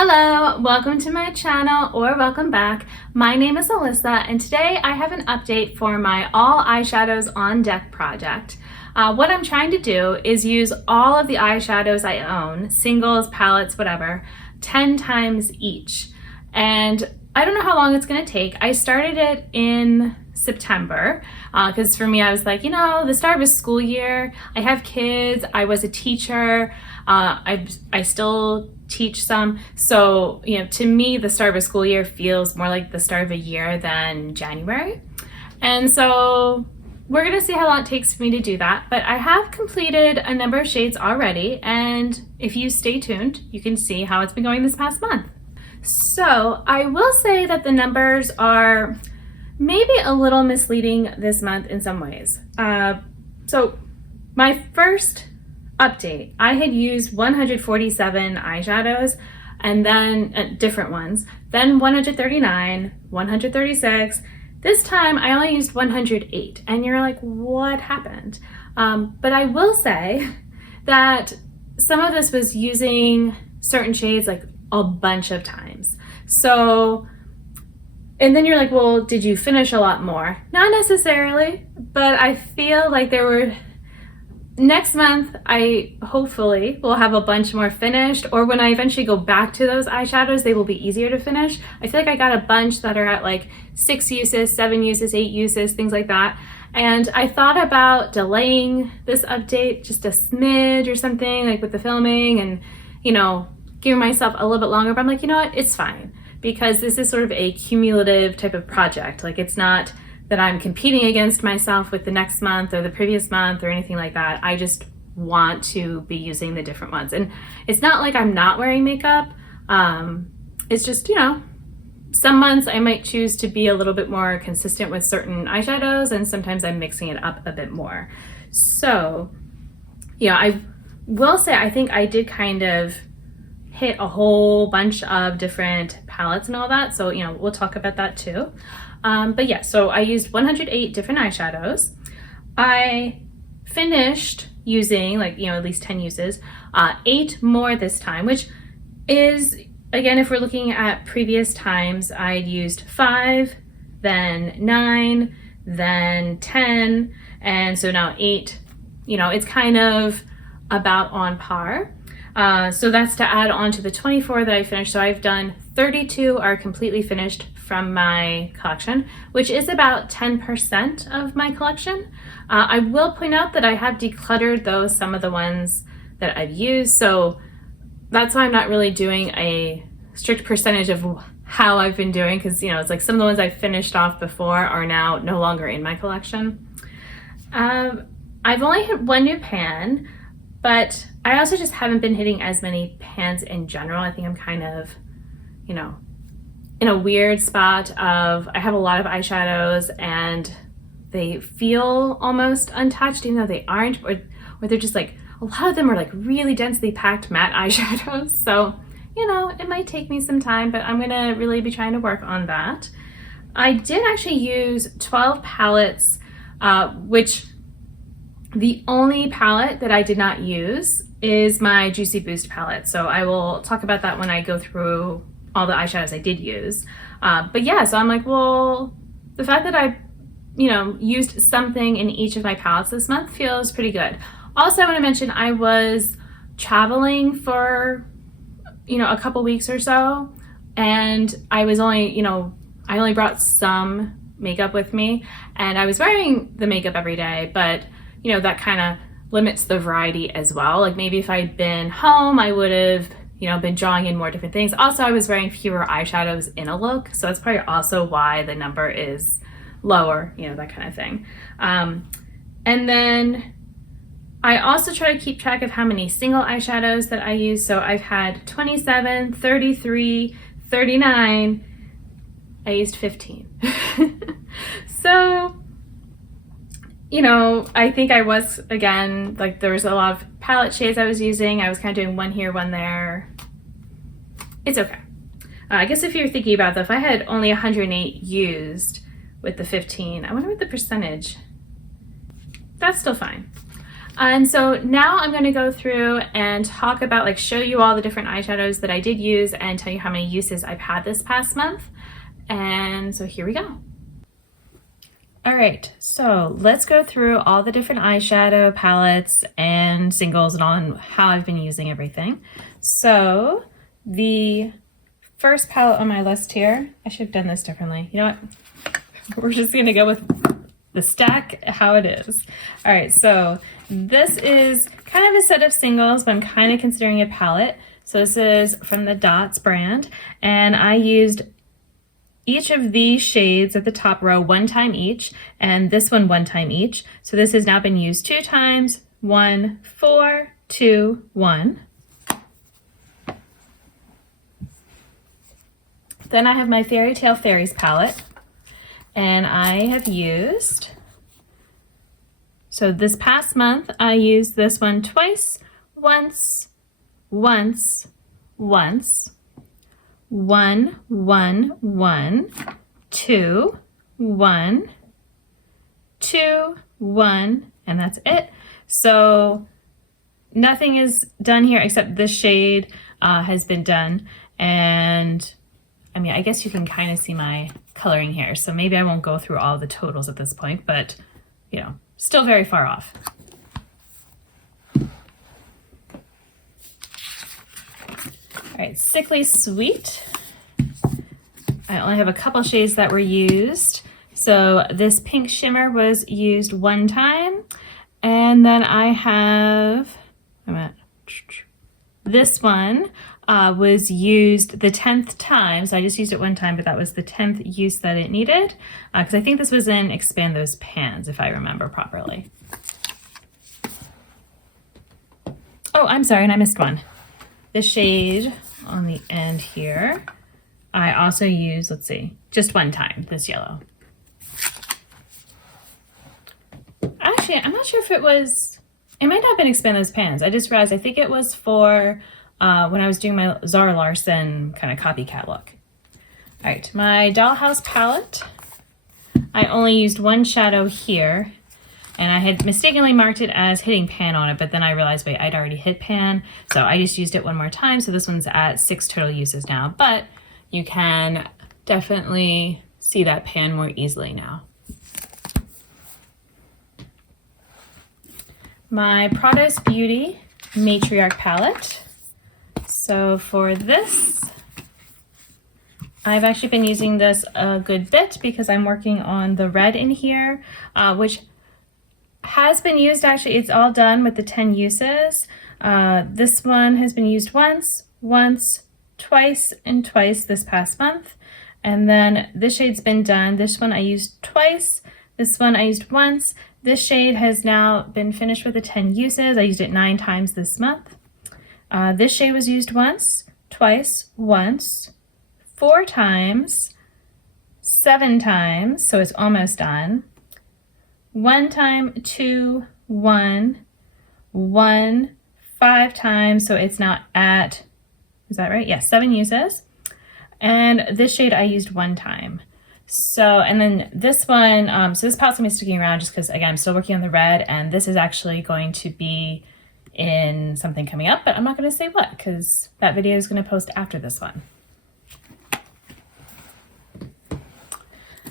Hello, welcome to my channel or welcome back. My name is Alyssa and today I have an update for my All Eyeshadows on Deck project. What I'm trying to do is use all of the eyeshadows I own, singles, palettes, whatever, 10 times each. And I don't know how long it's going to take. I started it in September because for me I was like, the start of a school year, I have kids, I was a teacher, I still teach some, so to me the start of a school year feels more like the start of a year than January. And so we're gonna see how long it takes for me to do that, but I have completed a number of shades already, and if you stay tuned you can see how it's been going this past month. So I will say that the numbers are maybe a little misleading this month in some ways. So my first update, I had used 147 eyeshadows and then different ones, then 139, 136. This time I only used 108 and you're like, what happened? But I will say that some of this was using certain shades like a bunch of times. So, and then you're like, well, did you finish a lot more? Not necessarily, but I feel like there were, next month, I hopefully will have a bunch more finished, or when I eventually go back to those eyeshadows, they will be easier to finish. I feel like I got a bunch that are at like 6 uses, 7 uses, 8 uses, things like that. And I thought about delaying this update just a smidge or something, like with the filming and, giving myself a little bit longer, but I'm like, you know what, it's fine. Because this is sort of a cumulative type of project. Like it's not that I'm competing against myself with the next month or the previous month or anything like that. I just want to be using the different ones. And it's not like I'm not wearing makeup. It's just, some months I might choose to be a little bit more consistent with certain eyeshadows, and sometimes I'm mixing it up a bit more. So, I will say I think I did kind of hit a whole bunch of different palettes and all that. So, we'll talk about that too. But yeah, so I used 108 different eyeshadows. I finished using at least 10 uses, 8 more this time, which is, again, if we're looking at previous times, I'd used 5, then 9, then 10, and so now 8, it's kind of about on par. So that's to add on to the 24 that I finished. So I've done 32 are completely finished from my collection, which is about 10% of my collection. I will point out that I have decluttered some of the ones that I've used. So that's why I'm not really doing a strict percentage of how I've been doing, because it's like some of the ones I finished off before are now no longer in my collection. I've only hit one new pan, but I also just haven't been hitting as many pans in general. I think I'm kind of, in a weird spot of, I have a lot of eyeshadows and they feel almost untouched, even though they aren't, or they're just like, a lot of them are like really densely packed matte eyeshadows. So, it might take me some time, but I'm gonna really be trying to work on that. I did actually use 12 palettes, which the only palette that I did not use is my Juicy Boost palette. So I will talk about that when I go through all the eyeshadows I did use. But yeah, so I'm like, well, the fact that I, used something in each of my palettes this month feels pretty good. Also, I want to mention I was traveling for, a couple weeks or so, and I was only, I only brought some makeup with me, and I was wearing the makeup every day, but that kind of limits the variety as well. Like maybe if I'd been home, I would have, been drawing in more different things. Also, I was wearing fewer eyeshadows in a look, so that's probably also why the number is lower, that kind of thing. And then I also try to keep track of how many single eyeshadows that I use. So I've had 27, 33, 39, I used 15. So, I think I was, again, like there was a lot of palette shades I was using. I was kind of doing one here, one there. It's okay. I guess if you're thinking about that, if I had only 108 used with the 15, I wonder what the percentage, that's still fine. And so now I'm going to go through and talk about, like, show you all the different eyeshadows that I did use and tell you how many uses I've had this past month. And so here we go. All right, so let's go through all the different eyeshadow palettes and singles and on how I've been using everything. So the first palette on my list here, I should have done this differently. You know what? We're just gonna go with the stack how it is. All right, so this is kind of a set of singles, but I'm kind of considering a palette. So this is from the Dots brand, and I used each of these shades at the top row one time each, and this one time each. So this has now been used 2 times, 1, 4, 2, 1. Then I have my Fairy Tale Fairies palette, and I have used, so this past month I used this one twice, once, 1, 1, 1, 2, 1, 2, 1, and that's it. So nothing is done here except this shade has been done. And I mean, I guess you can kind of see my coloring here. So maybe I won't go through all the totals at this point, but you know, still very far off. All right, Sickly Sweet. I only have a couple shades that were used. So this pink shimmer was used 1 time. And then I have, this one was used the 10th time. So I just used it 1 time, but that was the 10th use that it needed. Because I think this was in Expand Those Pans, if I remember properly. Oh, I'm sorry, and I missed one. The shade on the end here, I also used, let's see, just 1 time, this yellow. Actually, I'm not sure if it was, it might not have been Expand Those Pans. I just realized I think it was for when I was doing my Zara Larson kind of copycat look. All right, my Dollhouse palette, I only used 1 shadow here. And I had mistakenly marked it as hitting pan on it, but then I realized, wait, I'd already hit pan. So I just used it 1 more time. So this one's at 6 total uses now, but you can definitely see that pan more easily now. My Prada's Beauty Matriarch palette. So for this, I've actually been using this a good bit because I'm working on the red in here, which has been used, actually, it's all done with the 10 uses. This one has been used once, twice, and twice this past month. And then this shade's been done. This one I used twice. This one I used once. This shade has now been finished with the 10 uses. I used it 9 times this month. This shade was used once, twice, once, 4 times, 7 times, so it's almost done. 1 time, 2, 1, 1, 5 times, so it's now at, is that right? Yes, 7 uses. And this shade I used 1 time. So, and then this one, so this palette's gonna be sticking around just because, again, I'm still working on the red, and this is actually going to be in something coming up, but I'm not gonna say what, because that video is gonna post after this one.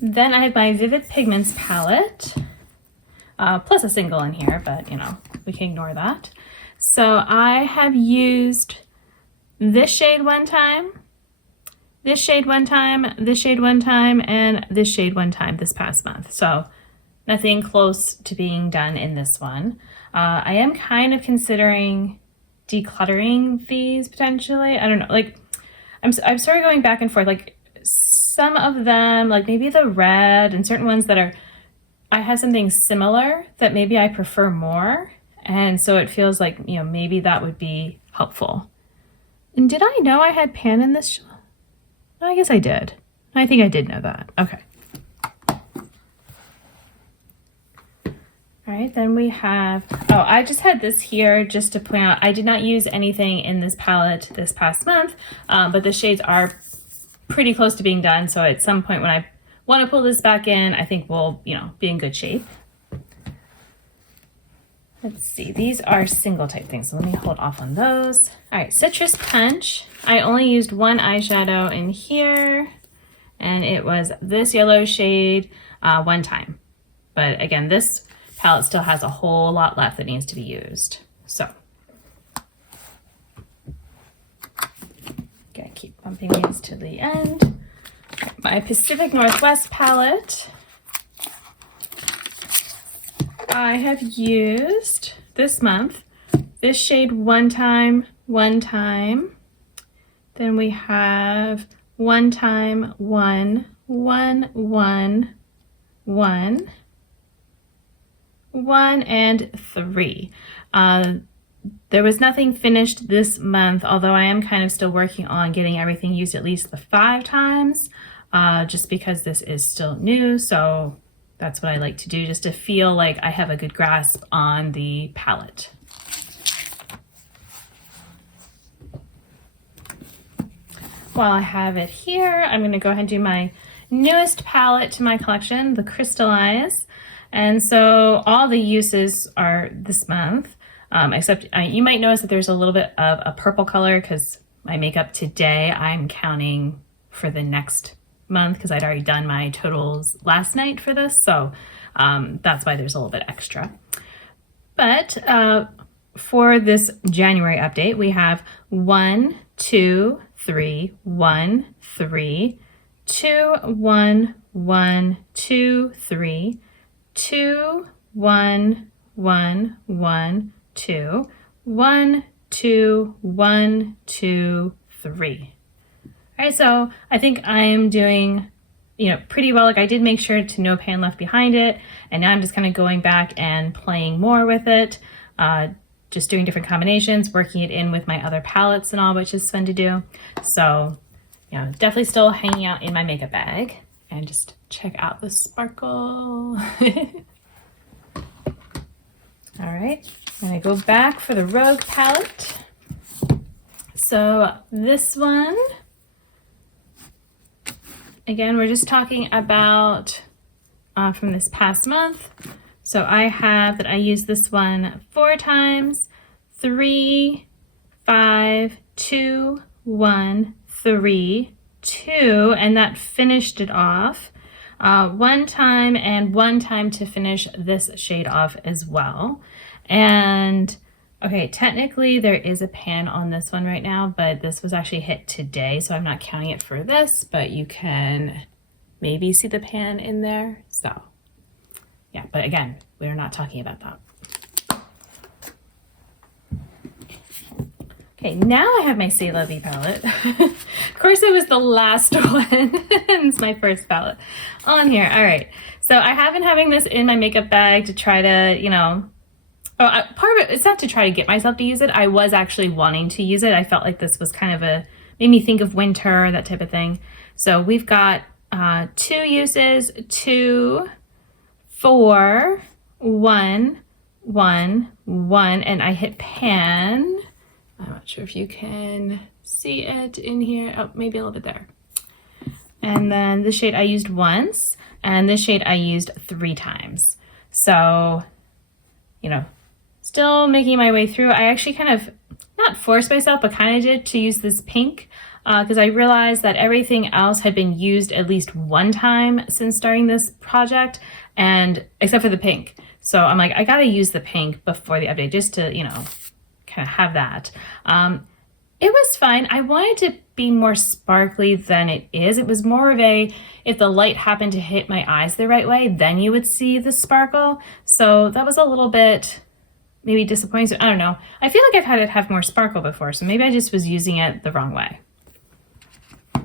Then I have my Vivid Pigments palette. Plus a single in here, but you know, we can ignore that. So I have used this shade 1 time, this shade 1 time, this shade 1 time, and this shade 1 time this past month. So nothing close to being done in this one. I am kind of considering decluttering these potentially. I don't know, like I'm sort of going back and forth. Like some of them, like maybe the red and certain ones that are, I have something similar that maybe I prefer more. And so it feels like, you know, maybe that would be helpful. And did I know I had pan in this? I guess I did. I think I did know that. Okay. All right, then we have, oh, I just had this here just to point out, I did not use anything in this palette this past month, but the shades are pretty close to being done. So at some point when I want to pull this back in, I think we'll, you know, be in good shape. Let's see, these are single type things, so let me hold off on those. All right, Citrus Punch. I only used one eyeshadow in here, and it was this yellow shade one time. But again, this palette still has a whole lot left that needs to be used. So, gotta keep bumping these to the end. My Pacific Northwest palette, I have used this month this shade one time. Then we have one time, one, and three. There was nothing finished this month, although I am kind of still working on getting everything used at least the 5 times, just because this is still new. So that's what I like to do, just to feel like I have a good grasp on the palette. While I have it here, I'm going to go ahead and do my newest palette to my collection, the Crystallize. And so all the uses are this month, except you might notice that there's a little bit of a purple color because my makeup today, I'm counting for the next month because I'd already done my totals last night for this. So that's why there's a little bit extra. But for this January update, we have 1, 2, 3, 1, 3, 2, 1, 1, 2, 3, 2, 1, 1, 1, 2, 1, 2, 1, 2, 3. All right, so I think I'm doing, pretty well. Like I did make sure to no pan left behind it, and now I'm just kind of going back and playing more with it, just doing different combinations, working it in with my other palettes and all, which is fun to do. So, definitely still hanging out in my makeup bag. And just check out the sparkle. All right, I'm gonna go back for the Rogue palette. So this one, again, we're just talking about from this past month. So I have that I used this one 4 times, 3, 5, 2, 1, 3, 2, and that finished it off. 1 time and 1 time to finish this shade off as well. And okay, technically there is a pan on this one right now, but this was actually hit today, so I'm not counting it for this, but you can maybe see the pan in there. So yeah, but again, we're not talking about that. Okay, now I have my Say Lovey palette. Of course, it was the last one. It's my first palette on here. All right, so I have been having this in my makeup bag to try to, part of it, it's not to try to get myself to use it. I was actually wanting to use it. I felt like this was kind of made me think of winter, that type of thing. So we've got 2 uses, 2, 4, 1, 1, 1, and I hit pan. I'm not sure if you can see it in here. Oh, maybe a little bit there. And then this shade I used once, and this shade I used 3 times. So, still making my way through. I actually kind of, not forced myself, but kind of did to use this pink because I realized that everything else had been used at least 1 time since starting this project, and except for the pink. So I'm like, I gotta use the pink before the update just to, kind of have that. It was fine. I wanted to be more sparkly than it is. It was more of if the light happened to hit my eyes the right way, then you would see the sparkle. So that was a little bit maybe disappointing. So I don't know. I feel like I've had it have more sparkle before, so maybe I just was using it the wrong way. All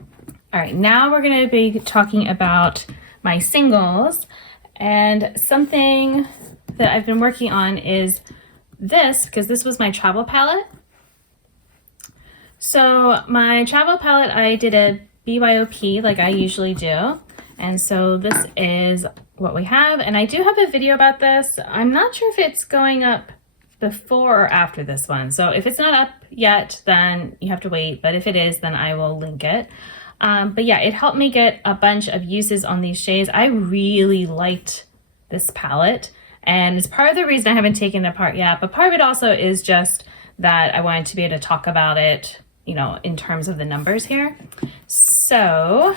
right, now we're gonna be talking about my singles, and something that I've been working on is this, because this was my travel palette. So my travel palette, I did a BYOP like I usually do. And so this is what we have. And I do have a video about this. I'm not sure if it's going up before or after this one. So if it's not up yet, then you have to wait. But if it is, then I will link it. But yeah, it helped me get a bunch of uses on these shades. I really liked this palette. And it's part of the reason I haven't taken it apart yet, but part of it also is just that I wanted to be able to talk about it, you know, in terms of the numbers here. So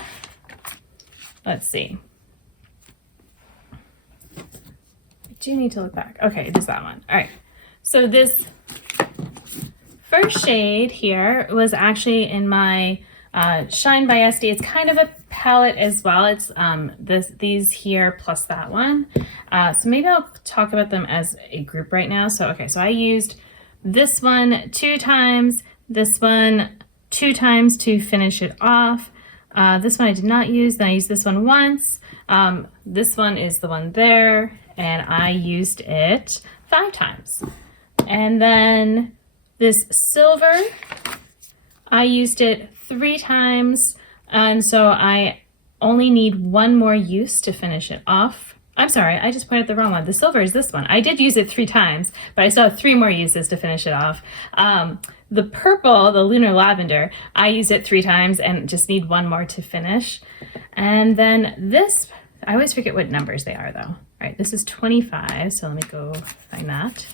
let's see. I do need to look back. Okay, it is that one. All right. So this first shade here was actually in my Shine by SD. It's kind of a palette as well. It's these here plus that one. So maybe I'll talk about them as a group right now. So okay, so I used this one 2 times, this one 2 times to finish it off. This one I did not use. Then I used this one once. This one is the one there, and I used it 5 times. And then this silver, I used it 3 times, and so I only need 1 more use to finish it off. I'm sorry, I just pointed the wrong one. The silver is this one. I did use it 3 times, but I still have 3 more uses to finish it off. The purple, the lunar lavender, I used it 3 times and just need 1 more to finish. And then this, I always forget what numbers they are though. All right, this is 25, so let me go find that.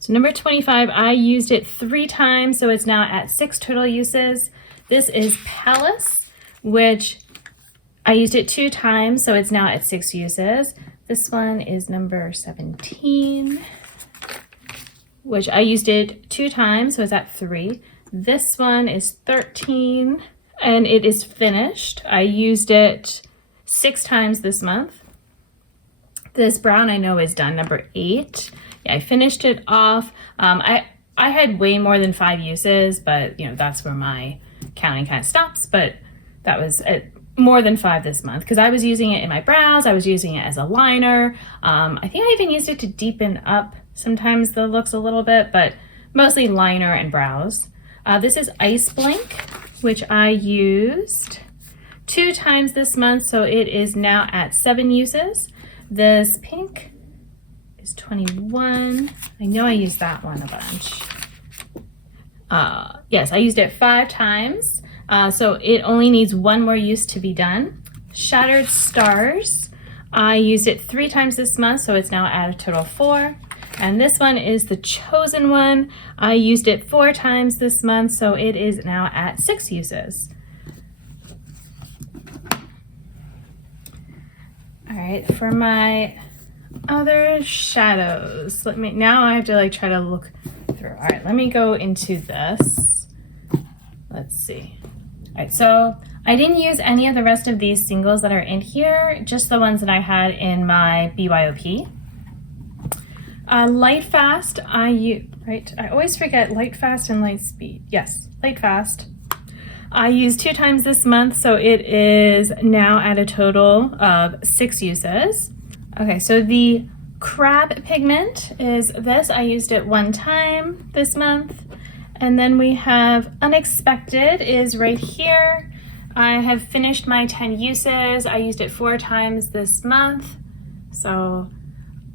So number 25, I used it 3 times, so it's now at 6 total uses. This is Palace, which I used it 2 times, so it's now at 6 uses. This one is number 17, which I used it 2 times, so it's at 3. This one is 13, and it is finished. I used it 6 times this month. This brown I know is done, number 8. Yeah, I finished it off. I had way more than 5 uses, but you know, that's where my counting kind of stops. But that was more than 5 this month because I was using it in my brows. I was using it as a liner. I think I even used it to deepen up sometimes the looks a little bit, but mostly liner and brows. This is Ice Blink, which I used 2 times this month, so it is now at 7 uses. This pink is 21. I know I used that one a bunch. Yes, I used it 5 times. So it only needs 1 more use to be done. Shattered Stars, I used it 3 times this month, so it's now at a total of 4. And this one is the Chosen One. I used it 4 times this month, so it is now at 6 uses. All right, for my other shadows, now I have to like try to look through. All right, let me go into this. Let's see. All right, so I didn't use any of the rest of these singles that are in here, just the ones that I had in my BYOP. Light Fast, I always forget Light Fast and Light Speed. Yes, Light Fast. I used 2 times this month, so it is now at a total of 6 uses. Okay, so the Crab pigment is this. I used it 1 time this month. And then we have Unexpected is right here. I have finished my 10 uses. I used it 4 times this month. So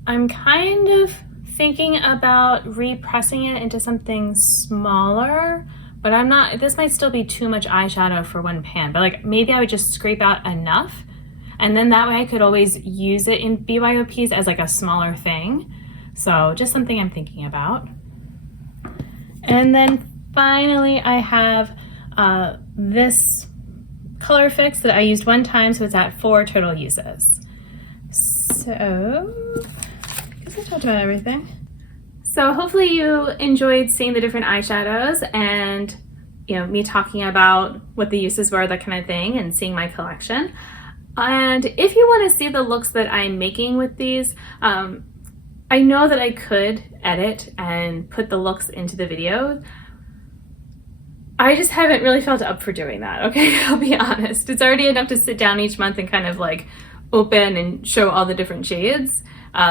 I'm kind of thinking about repressing it into something smaller, but I'm not, this might still be too much eyeshadow for 1 pan, but like maybe I would just scrape out enough, and then that way I could always use it in BYOPs as like a smaller thing. So just something I'm thinking about. And then finally I have this color fix that I used 1 time, so it's at 4 total uses. So I guess I talked about everything. So hopefully you enjoyed seeing the different eyeshadows and, you know, me talking about what the uses were, that kind of thing, and seeing my collection. And if you want to see the looks that I'm making with these, I know that I could edit and put the looks into the video. I just haven't really felt up for doing that, okay? I'll be honest. It's already enough to sit down each month and kind of like open and show all the different shades.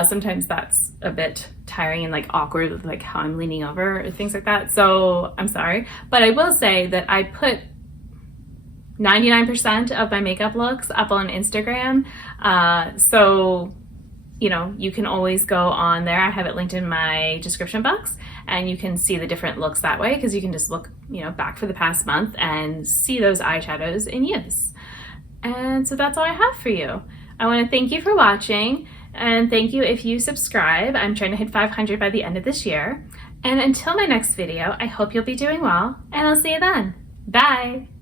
Sometimes that's a bit tiring and like awkward with like how I'm leaning over or things like that. So I'm sorry, but I will say that I put 99% of my makeup looks up on Instagram. So, you know, you can always go on there. I have it linked in my description box, and you can see the different looks that way, because you can just look, you know, back for the past month and see those eyeshadows in use. And so that's all I have for you. I want to thank you for watching, And thank you if you subscribe. I'm trying to hit 500 by the end of this year. And until my next video, I hope you'll be doing well, and I'll see you then. Bye!